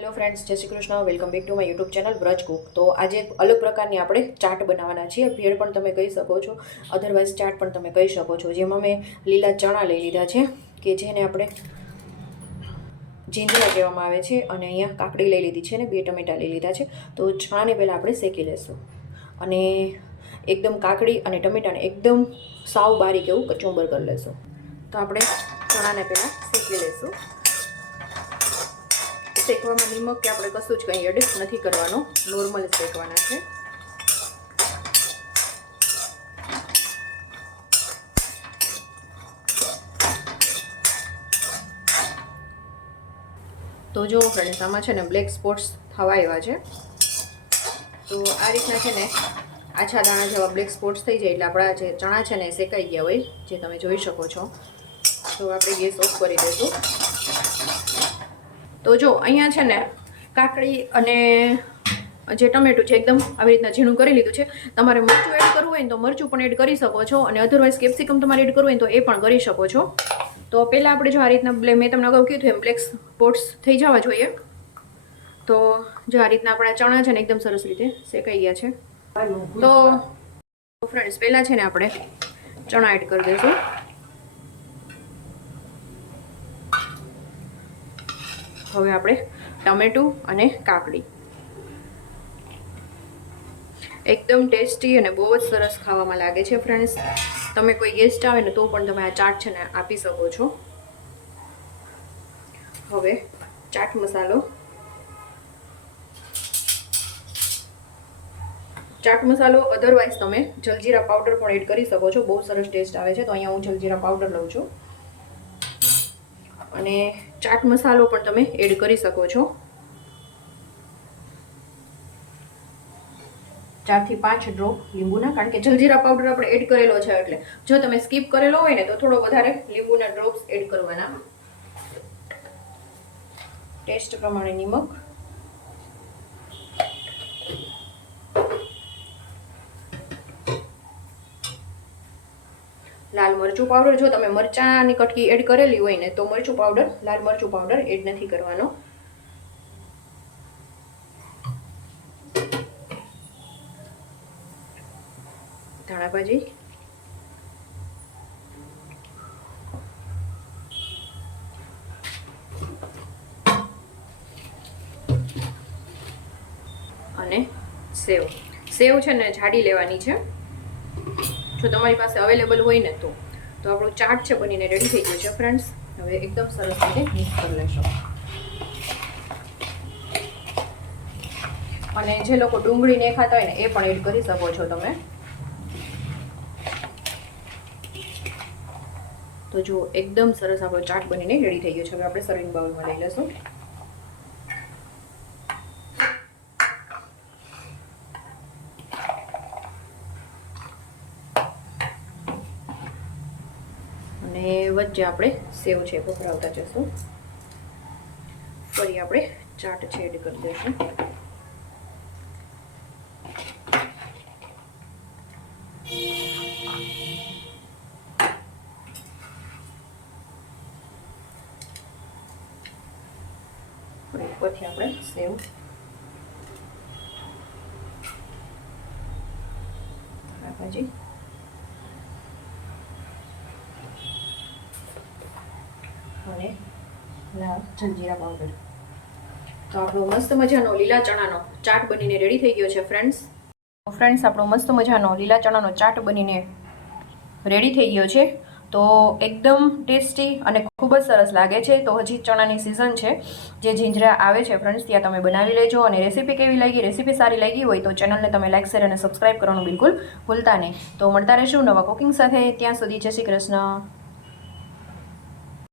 Hello friends જય Shri Krishna. Welcome back to my YouTube channel Braj cook તો આજે એક અલગ પ્રકારની આપણે ચાટ બનાવવાના છીએ. ભેળ પણ તમે કહી શકો છો અધરવાઇઝ ચાટ પણ તમે કહી શકો છો. જેમાં મેં લીલા ચણા લઈ લીધા છે, કે જેને આપણે જીંજરા કહેવામાં આવે છે, અને અહીંયા કાકડી લઈ લીધી છે અને બે ટમેટા લઈ લીધા છે. તો ચણાને પહેલાં આપણે શેકી લેશું. અને એકદમ કાકડી અને ટમેટાને એકદમ સાવ બારીક એવું કચુંબર કરી લેશું. તો આપણે ચણાને પહેલાં શેકી લઈશું શેકવામાં નિમક કે આપણે કશું જ કંઈ એડ નથી કરવાનું. નોર્મલ શેકવાના છે. તો જો ફ્રેન્ડ્સ આમાં છે ને બ્લેક સ્પોટ્સ થવા એવા છે. તો આ રીતના છે ને આછા દાણા જેવા બ્લેક સ્પોટ્સ થઈ જાય એટલે આપણા જે ચણા છે ને શેકાઈ ગયા હોય, જે તમે જોઈ શકો છો. તો આપણે ગેસ ઓફ કરી દઈશું. તો જો, અહીંયા છે ને કાકડી અને જે ટમેટું છે, એકદમ આવી રીતના ઝીણું કરી લીધું છે. તમારે મરચું એડ કરવું હોય ને તો મરચું પણ એડ કરી શકો છો અને અધરવાઇઝ કેપ્સિકમ તમારે એડ કરવું હોય તો એ પણ કરી શકો છો. તો પહેલાં આપણે જો આ રીતના બ્લે, મેં તમને અગાઉ કીધું એમ બ્લેક સ્પોટ્સ થઈ જવા જોઈએ. તો જો આ રીતના આપણા ચણા છે ને એકદમ સરસ રીતે શેકાઈ ગયા છે. તો ફ્રેન્ડ્સ પહેલાં છે ને આપણે ચણા એડ કરી દઈશું. હવે આપણે ટમેટું અને કાકડી. એકદમ ટેસ્ટી અને બહુ જ સરસ ખાવામાં લાગે છે ફ્રેન્ડ્સ તમે કોઈ ગેસ્ટ આવે ને તો પણ તમે આ ચાટ છે ને આપી શકો છો. હવે ચાટ મસાલો. ચાટ મસાલો અધરવાઇઝ તમે જલજીરા પાવડર પણ એડ કરી શકો છો. બહુ સરસ ટેસ્ટ આવે છે. તો અહીંયા હું જલજીરા પાવડર લઉં છું. અને ચાટ મસાલો પણ તમે એડ કરી શકો છો. ચારથી પાંચ ડ્રોપ લીંબુના, કારણ કે જલજીરા પાવડર આપણે એડ કરેલો છે એટલે જો તમે સ્કીપ કરેલો હોય ને તો થોડો વધારે લીંબુના ડ્રોપ્સ એડ કરવાના. ટેસ્ટ પ્રમાણે નિમક. લાલ મરચું પાવડર જો તમે મરચાંની કટકી એડ કરેલી હોય ને, તો મરચું પાવડર લાલ મરચું પાવડર એડ નથી કરવાનો. ધાણા ભાજી. અને સેવ. સેવ છે ને જાડી લેવાની છે. જો તમારી પાસે અવેલેબલ હોય ને તો. તો આપણું ચાટ છે બનીને રેડી થઈ ગયું છે ફ્રેન્ડ્સ હવે એકદમ સરસ રીતે મિક્સ કરી લેશો. અને જે લોકો ડુંગળી નહીં ખાતા હોય ને, એ પણ એડ કરી શકો છો તમે. તો જો એકદમ સરસ આપણો ચાટ બનીને રેડી થઈ ગયો છે. હવે આપણે સર્વિંગ બાઉલમાં લઈ લઈશું અને વચ્ચે આપણે સેવ છે પકડાવતા જશું. ફરી આપણે ચાટ છે એડ કરી દઈશું. ઉપરથી આપણે સેવ. ભાજી અને લાલ જંજીરા પાવડર તો આપણો મસ્ત મજાનો લીલા ચણાનો ચાટ બનીને રેડી થઈ ગયો છે ફ્રેન્ડ્સ ફ્રેન્ડ્સ આપણો મસ્ત મજાનો લીલા ચણાનો ચાટ બનીને રેડી થઈ ગયો છે. તો એકદમ ટેસ્ટી અને ખૂબ જ સરસ લાગે છે. તો હજી ચણાની સિઝન છે. જે જીંજરા આવે છે ફ્રેન્ડ્સ ત્યાં તમે બનાવી લેજો અને રેસીપી કેવી લાગી રેસીપી સારી લાગી હોય તો ચેનલને તમે લાઈક શેર અને સબસ્ક્રાઈબ કરવાનું બિલકુલ ભૂલતા નહીં. તો મળતા રહેશું નવા કુકિંગ સાથે. ત્યાં સુધી જય શ્રી કૃષ્ણ.